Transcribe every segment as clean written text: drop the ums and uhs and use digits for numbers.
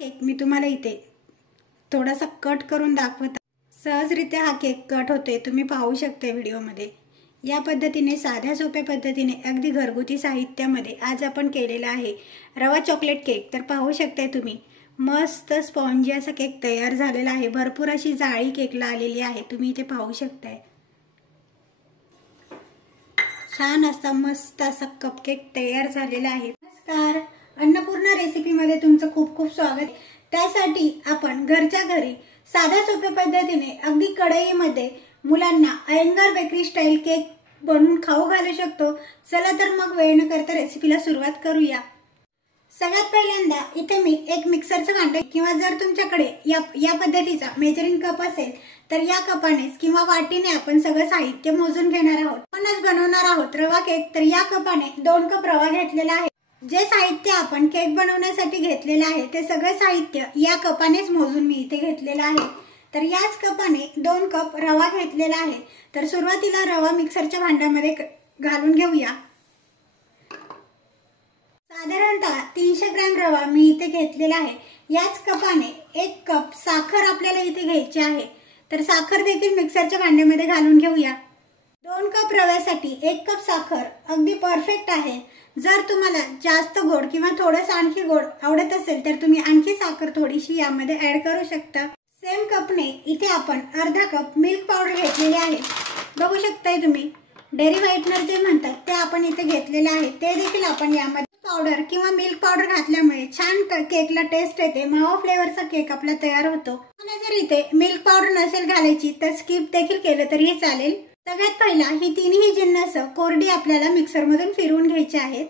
Cake मी तुम्हाला इथे थोडासा कट करून दाखवत. सहजरित्या हा केक कट होते, तुम्ही पाहू शकता व्हिडिओमध्ये. या पद्धतीने साध्या सोप्या पद्धतीने अगदी घरगुती साहित्यामध्ये आज आपण केलेला आहे रवा चॉकलेट केक. तर पाहू शकताय तुम्ही मस्त स्पॉन्जी असा केक तयार झालेला आहे. भरपूर अशी जाळी केकला आलेली आहे, तुम्ही इथे पाहू शकताय. छान असा मस्त असा कपकेक तयार झालेला आहे. नमस्कार, अन्नपूर्णा रेसिपीमध्ये तुमचं खूप खूप स्वागत. त्यासाठी आपण घरच्या घरी साध्या सोप्या पद्धतीने अगदी कढईमध्ये मुलांना अयंगार बेकरी स्टाईल केक बनवून खाऊ घालू शकतो. चला तर मग वेळ न करता रेसिपीला सुरुवात करूया. सगळ्यात पहिल्यांदा इथे मी एक मिक्सरचं भांडं किंवा जर तुमच्याकडे या पद्धतीचा मेजरिंग कप असेल तर या कपानेच किंवा वाटीने आपण सगळं साहित्य मोजून घेणार आहोत. आपणच बनवणार आहोत रवा केक. तर या कपाने 2 कप रवा घेतलेला आहे. जे साहित्य आपण केक बनवण्यासाठी घेतलेलं आहे ते सगळं साहित्य या कपानेच मोजून मी इथे घेतलेलं आहे. तर याच कपाने 2 कप रवा घेतलेला आहे. तर सुरुवातीला रवा मिक्सरच्या भांड्यामध्ये घालून घेऊया. साधारणतः 300 ग्रॅम रवा मी इथे घेतलेला आहे. याच कपाने 1 कप साखर आपल्याला इथे घ्यायची आहे. तर साखर देखील मिक्सरच्या भांड्यामध्ये घालून घेऊया. 2 कप रव्यासाठी 1 कप साखर अगदी परफेक्ट आहे. जर तुम्हाला जास्त गोड किंवा थोडंसं आणखी गोड आवडत असेल तर तुम्ही आणखी साखर थोडीशी यामध्ये ऍड करू शकता. सेम कपने इथे आपण अर्धा कप मिल्क पावडर घेतलेली आहे. बघू शकताय तुम्ही डेअरी व्हाइटनर जे म्हणतात ते आपण इथे घेतलेले आहे. ते देखील आपण यामध्ये पावडर किंवा मिल्क पावडर घातल्यामुळे छान केकला टेस्ट येते. मावा फ्लेवरचा केक आपला तयार होतो. आणि जर इथे मिल्क पावडर नसेल घालायची तर स्किप देखील केलं तरीही चालेल. सगळ्यात पहिला ही तिन्ही जिन्नस कोरडी आपल्याला मिक्सर मधून फिरवून घ्यायची आहेत.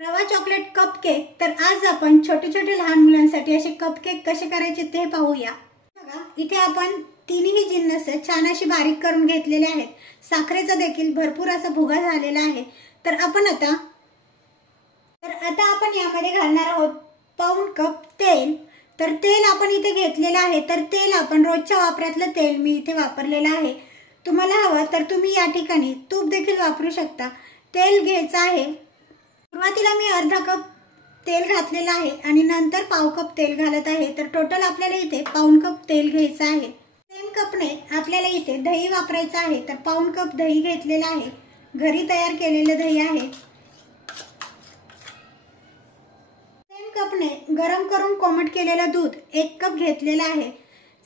रवा चॉकलेट कप केक. तर आज आपण छोटे छोटे लहान मुलांसाठी असे कप केक कसे करायचे ते पाहूया. बघा इथे आपण तिन्ही जिन्नस छान अशी बारीक करून घेतलेले आहेत. साखरेचा देखील भरपूर असा भुगा झालेला आहे. तर आता आपण यामध्ये घालणार आहोत पाऊण कप तेल. तर तेल आपण इथे घेतलेलं आहे. तर तेल आपण रोजच्या वापरातलं तेल मी इथे वापरलेलं आहे. तुम्हाला हवं तर तुम्ही या ठिकाणी तूप देखील वापरू शकता. तेल घ्यायचं आहे. सुरुवातीला मी अर्धा कप तेल घातलेलं आहे आणि नंतर पाव कप तेल घालत आहे. तर टोटल आपल्याला इथे पाऊण कप तेल घ्यायचं आहे. सेम कपने आपल्याला इथे दही वापरायचं आहे. तर पाऊण कप दही घेतलेलं आहे. घरी तयार केलेलं दही आहे. कपने गरम करून कोमट केलेलं दूध 1 कप घेतलेलं आहे.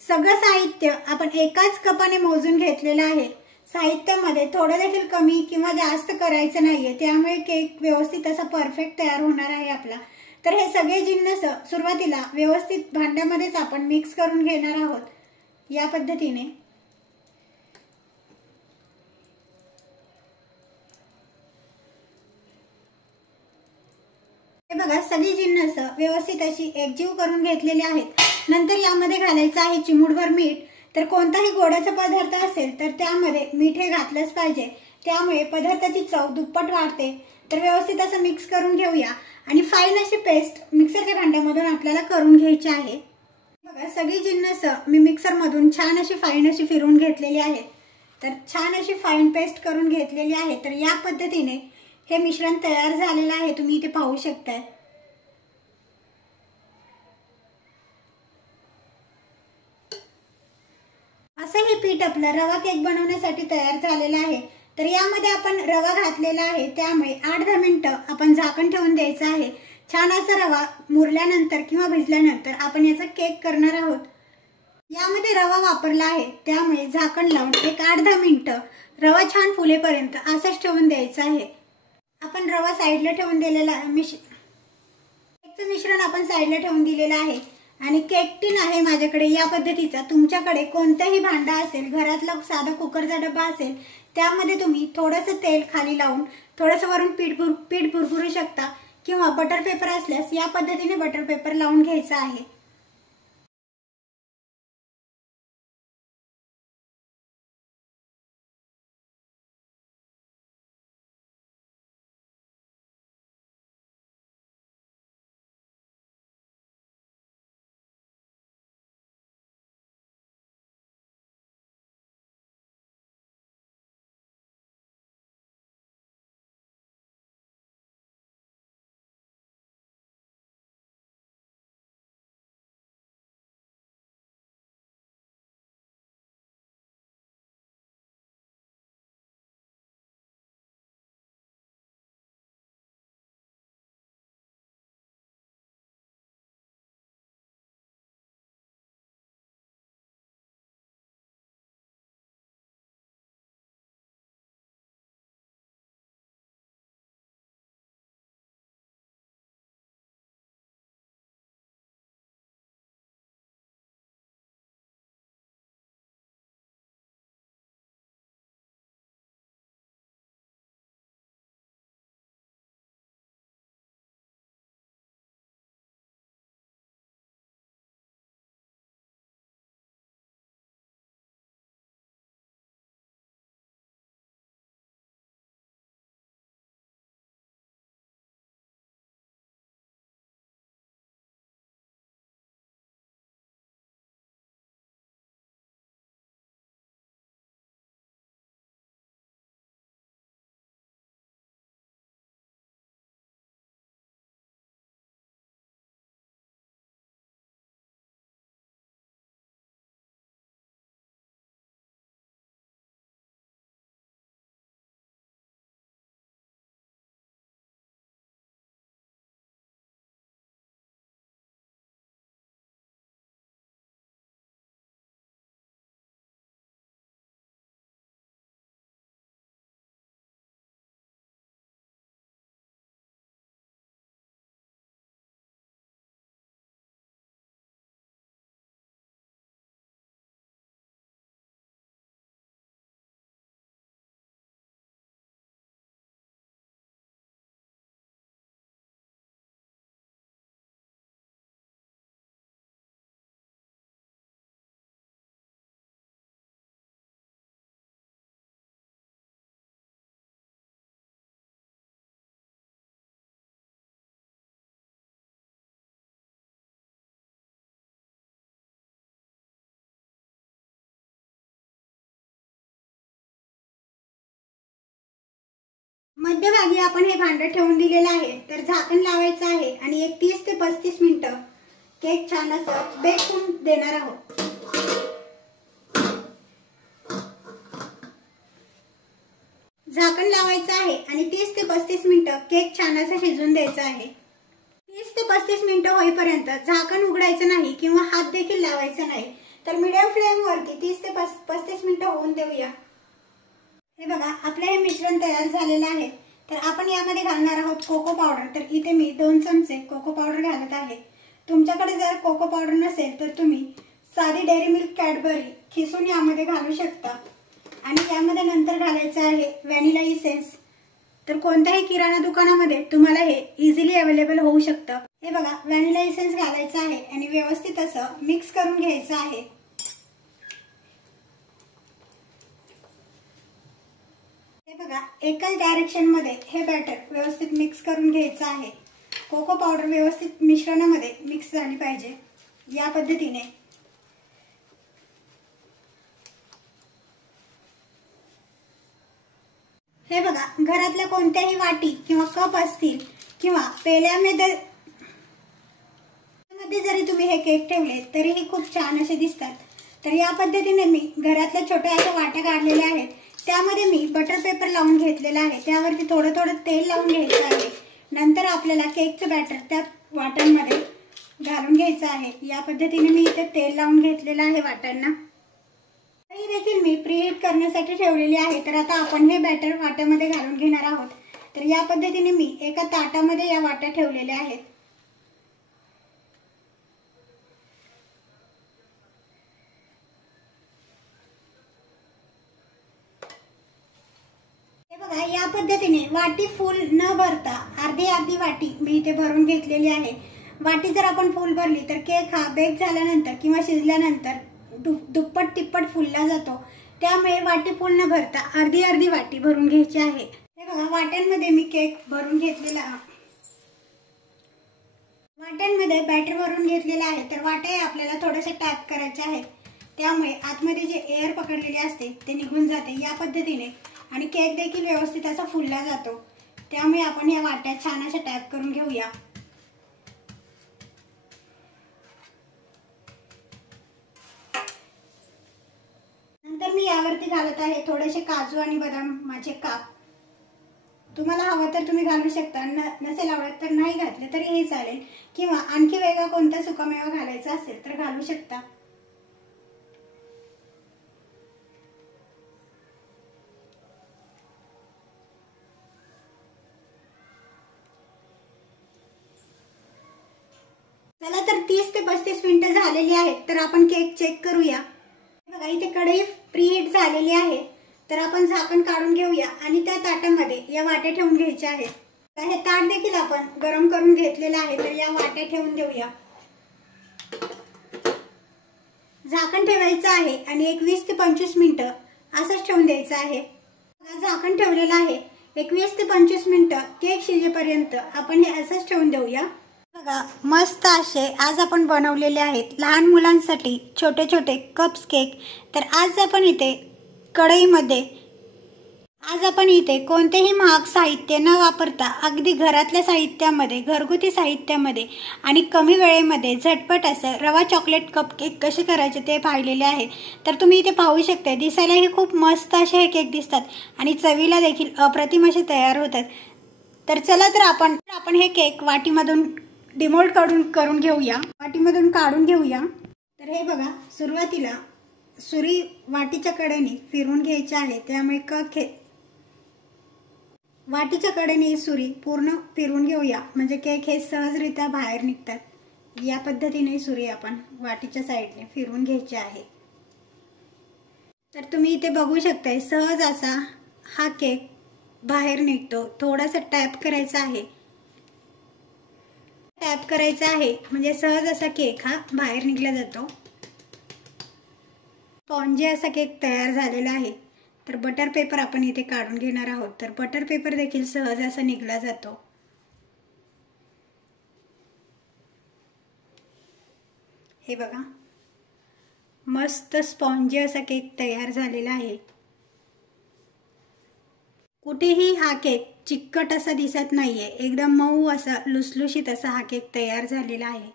सगळं साहित्य आपण एकाच कपाने मोजून घेतलेलं आहे. साहित्यामध्ये थोडं देखील कमी किंवा जास्त करायचं नाहीये, त्यामुळे केक व्यवस्थित असा परफेक्ट तयार होणार आहे आपला. तर हे सगळे जिन्नस सुरुवातीला व्यवस्थित भांड्यामध्येच आपण मिक्स करून घेणार आहोत या पद्धतीने. हे बघा सगळी जिन्नस व्यवस्थित अशी एकजीव करून घेतलेली आहेत. नंतर यामध्ये घालायचं आहे चिमूटभर मीठ. तर कोणताही गोडाचा पदार्थ असेल तर त्यामध्ये मीठ हे घातलंच पाहिजे, त्यामुळे पदार्थाची चव दुप्पट वाढते. तर व्यवस्थित असं मिक्स करून घेऊया आणि फाईन अशी पेस्ट मिक्सरच्या भांड्यामधून आपल्याला करून घ्यायची आहे. बघा सगळी जिन्नस मी मिक्सर मधून छान अशी फाईन अशी फिरवून घेतलेली आहे. तर छान अशी फाईन पेस्ट करून घेतलेली आहे. तर या पद्धतीने हे मिश्रण तयार झालेलं आहे, तुम्ही इथे पाहू शकताय. असं हे पीठ आपलं रवा केक बनवण्यासाठी तयार झालेलं आहे. तर यामध्ये आपण रवा घातलेला आहे, त्यामुळे 8-10 मिनिटं आपण झाकण ठेवून द्यायचं आहे. छान असा रवा मुरल्यानंतर किंवा भिजल्यानंतर आपण याचा केक करणार आहोत. यामध्ये रवा वापरला आहे त्यामुळे झाकण लावून एक 8-10 मिनिटं रवा छान फुलेपर्यंत असंच ठेवून द्यायचं आहे. आपण रवा साईडला ठेवून दिलेला केकचं मिश्रण आपण साईडला ठेवून दिलेलं आहे आणि केक टीन आहे माझ्याकडे या पद्धतीचा. तुमच्याकडे कोणताही भांडा असेल, घरातला साधा कुकरचा डब्बा असेल, त्यामध्ये तुम्ही थोडंसं तेल खाली लावून थोडंसं वरून पीठ भुरभुरू शकता किंवा बटर पेपर असल्यास या पद्धतीने बटर पेपर लावून घ्यायचा आहे. मध्यभागी आपण हे भांडं ठेवून दिलेलं आहे, तर झाकण लावायचं आहे आणि एक 30 ते 35 मिनिटं केक छान असं बेक होऊन देणार आहोत। झाकण लावायचं आहे आणि 30 ते 35 मिनिटं केक छान असं शिजून द्यायचा आहे। 30 ते 35 मिनिटं होईपर्यंत झाकण उघडायचं नाही किंवा हात देखील लावायचा नाही, तर मीडियम फ्लेम वरती 30 ते 35 मिनिटं होऊन देऊया। हे बघा, आपलं हे मिश्रण तयार झालेलं आहे। तर आपण यामध्ये घालणार आहोत कोको पावडर। तर इथे मी 2 चमचे कोको पावडर घालत आहे। तुमच्याकडे जर कोको पावडर नसेल तर तुम्ही साधी डेअरी मिल्क कॅडबरी खिसून यामध्ये घालू शकता। आणि यामध्ये नंतर घालायचं आहे व्हॅनिला इसेन्स। तर कोणत्याही किराणा दुकानामध्ये तुम्हाला हे इझिली अवेलेबल होऊ शकतं। हे बघा, व्हॅनिला इसेन्स घालायचं आहे आणि व्यवस्थित असं मिक्स करून घ्यायचं आहे। हे बघा, एकाच डायरेक्शन मध्ये हे बॅटर व्यवस्थित मिक्स करून घ्यायचं आहे। कोको पावडर व्यवस्थित मिश्रणामध्ये मिक्स झाली पाहिजे या पद्धतीने। हे बघा, घरातल्या कोणत्याही वाटी किंवा कप असतील किंवा पेल्यामध्ये जरी तुम्ही हे केक ठेवले तरीही खूप छान असे दिसतात। तर या पद्धतीने मी घरातल्या छोट्या अशा वाट्या काढलेल्या आहेत, त्यामध्ये मी बटर पेपर लावून घेतलेला आहे। त्यावरती थोडं थोडं तेल लावून घ्यायचं आहे। नंतर आपल्याला केकचं बॅटर त्या वाट्यांमध्ये घालून घ्यायचं आहे। या पद्धतीने मी इथे तेल लावून घेतलेलं आहे वाट्यांना। ही देखील मी प्रीहीट करण्यासाठी ठेवलेली आहे। तर आता आपण हे बॅटर वाट्यामध्ये घालून घेणार आहोत। तर या पद्धतीने मी एका ताटामध्ये या वाट्या ठेवलेल्या आहेत। हे बघा, या पद्धतीने वाटी फुल न भरता अर्धी अर्धी वाटी मी इथे भरून घेतलेली आहे। वाटी जर आपण फुल भरली तर केक हा बेक झाल्यानंतर किंवा शिजल्यानंतर दुप्पट तिप्पट फुलला जातो। त्यामुळे वाटी फुल न भरता अर्धी अर्धी वाटी भरून घ्यायची आहे। हे बघा, वाट्यांमध्ये मी केक भरून घेतलेला आहे। वाट्यांमध्ये बॅटर भरून घेतलेला आहे। तर वाट्या आपल्याला थोडेसे टॅप करायचे आहेत, त्यामुळे आतमध्ये जे एअर पकडलेले असते ते निघून जाते या पद्धतीने। आणि केक देखील व्यवस्थित असा फुलला जातो। त्यामुळे आपण या वाट्या छान अशा टॅप करून घेऊया। नंतर मी यावरती घालत आहे थोडेसे काजू आणि बदामाचे काप। तुम्हाला हवं तर तुम्ही घालू शकता, नसेल आवडत तर नाही घातले तरीही चालेल, किंवा आणखी वेगळा कोणता सुकामेवा घालायचा असेल तर घालू शकता। चला, तर 30 ते 35 मिनिटं झालेली आहेत। तर आपण केक चेक करूया। बघा, इथे कढई प्रीहीट झालेली आहे। तर आपण झाकण काढून घेऊया आणि त्या ताटामध्ये या वाट्या ठेवून घ्यायच्या आहेत। हे ताट देखील आपण गरम करून घेतलेलं आहे। तर या वाट्या ठेवून देऊया। झाकण ठेवायचं आहे आणि एक 20 ते 25 मिनिटं असंच ठेवून द्यायचं आहे। झाकण ठेवलेलं आहे। एक 20 ते 25 मिनिटं केक शिजेपर्यंत आपण हे असंच ठेवून देऊया। बघा, मस्त असे आज आपण बनवलेले आहेत लहान मुलांसाठी छोटे छोटे कप्स केक। तर आज आपण इथे कोणतेही महाग साहित्य न वापरता अगदी घरातल्या साहित्यामध्ये, घरगुती साहित्यामध्ये आणि कमी वेळेमध्ये झटपट असं रवा चॉकलेट कप केक कसे करायचे ते पाहिलेले आहे। तर तुम्ही इथे पाहू शकता, दिसायलाही खूप मस्त असे हे केक दिसतात आणि चवीला देखील अप्रतिम असे तयार होतात। तर चला, तर आपण हे केक वाटीमधून डिमोल्ड करून घेऊया, वाटीमधून काढून घेऊया। तर हे बघा, सुरुवातीला सुरी वाटीच्या कडेने फिरवून घ्यायची आहे। त्यामुळे वाटीच्या कडेने सुरी पूर्ण फिरवून घेऊया, म्हणजे केक हे सहजरित्या बाहेर निघतात। या पद्धतीने सुरी आपण वाटीच्या साईडने फिरवून घ्यायची आहे। तर तुम्ही इथे बघू शकताय, सहज असा हा केक बाहेर निघतो। थोडासा टॅप करायचा आहे, म्हणजे सहज असा केक हा बाहेर निघला जातो। स्पॉन्जी असा केक तयार झालेला आहे। तर बटर पेपर आपण इथे काढून घेणार आहोत। तर बटर पेपर देखील सहज असा निघला जातो। हे बघा, मस्त स्पॉन्जी असा केक तयार झालेला आहे। कुठेही हा केक चिकट असा दिसत नाहीये, एकदम मऊ असा लुसलुशीत असा हा केक तयार झालेला आहे।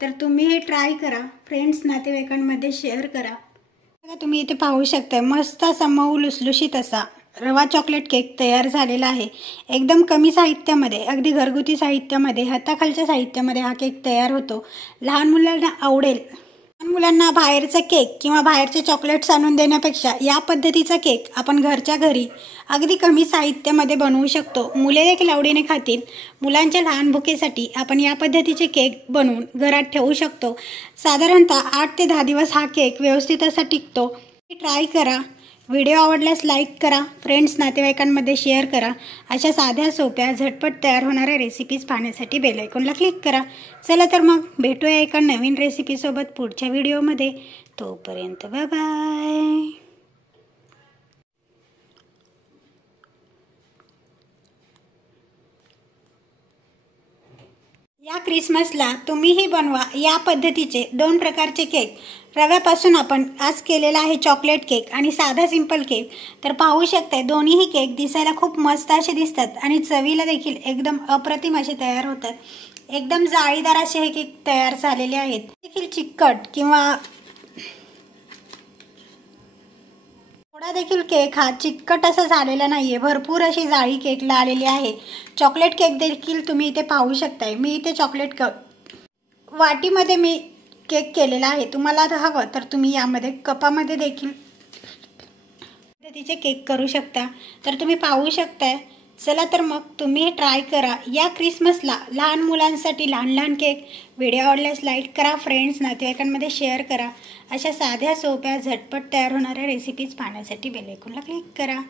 तर तुम्ही हे ट्राय करा, फ्रेंड्स नातेवाईकांमध्ये शेअर करा। बघा तुम्ही इथे पाहू शकता मस्त असा मऊ लुसलुशीत असा रवा चॉकलेट केक तयार झालेला आहे। एकदम कमी साहित्यामध्ये, अगदी घरगुती साहित्यामध्ये, हाताखालच्या साहित्यामध्ये हा केक तयार होतो। लहान मुलांना आवडेल। लहान मुलांना बाहेरचा केक किंवा बाहेरचे चॉकलेट्स आणून देण्यापेक्षा या पद्धतीचा केक आपण घरच्या घरी अगदी कमी साहित्यामध्ये बनवू शकतो। मुले देखील आवडीने खातील। मुलांच्या लहान भुकेसाठी आपण या पद्धतीचे केक बनवून घरात ठेवू शकतो। साधारणतः 8 ते 10 दिवस हा केक व्यवस्थित असा टिकतो। ट्राय करा। व्हिडिओ आवडल्यास लाईक करा, फ्रेंड्स नातेवाईकांमध्ये शेअर करा। अशा साध्या सोप्या झटपट तयार होणाऱ्या रेसिपीज पाहण्यासाठी बेल आयकॉनला क्लिक करा। चला तर मग भेटूया एका नवीन रेसिपीसोबत पुढच्या व्हिडिओमध्ये। तोपर्यंत बाय बाय। या क्रिसमसला तुम्हीही बनवा या पद्धतीचे 2 प्रकारचे केक। रव्यापासून आपण आज केलेला आहे चॉकलेट केक आणि साधा सिंपल केक। तर पाहू शकता दोन्हीही केक दिसायला खूप मस्त असे दिसतात आणि चवीला देखील एकदम अप्रतिम असे तयार होतात। एकदम जाळीदार असे हे केक तयार झालेले आहेत। देखील चिकट किंवा थोडा देखील केक हा चिकट असा झालेला नाहीये, भरपूर अशी जाळी केकला आलेली आहे। चॉकलेट केक देखील तुम्ही इथे पाहू शकताय। मी इथे चॉकलेट वाटीमध्ये मी केक केलेला आहे। तुम्हाला हवं तर तुम्ही यामध्ये कपामध्ये देखील पद्धतीचे केक करू शकता। तर तुम्ही पाहू शकताय। चला तर मग तुम्ही ट्राय करा या क्रिसमसला लहान मुलांसाठी लहान लहान केक। व्हिडिओ आवडल्यास लाईक करा, फ्रेंड्स नातेवाईकांमध्ये शेअर करा। अशा साध्या सोप्या झटपट तयार होणाऱ्या रेसिपीज पाहण्यासाठी बेल आयकॉनला क्लिक करा।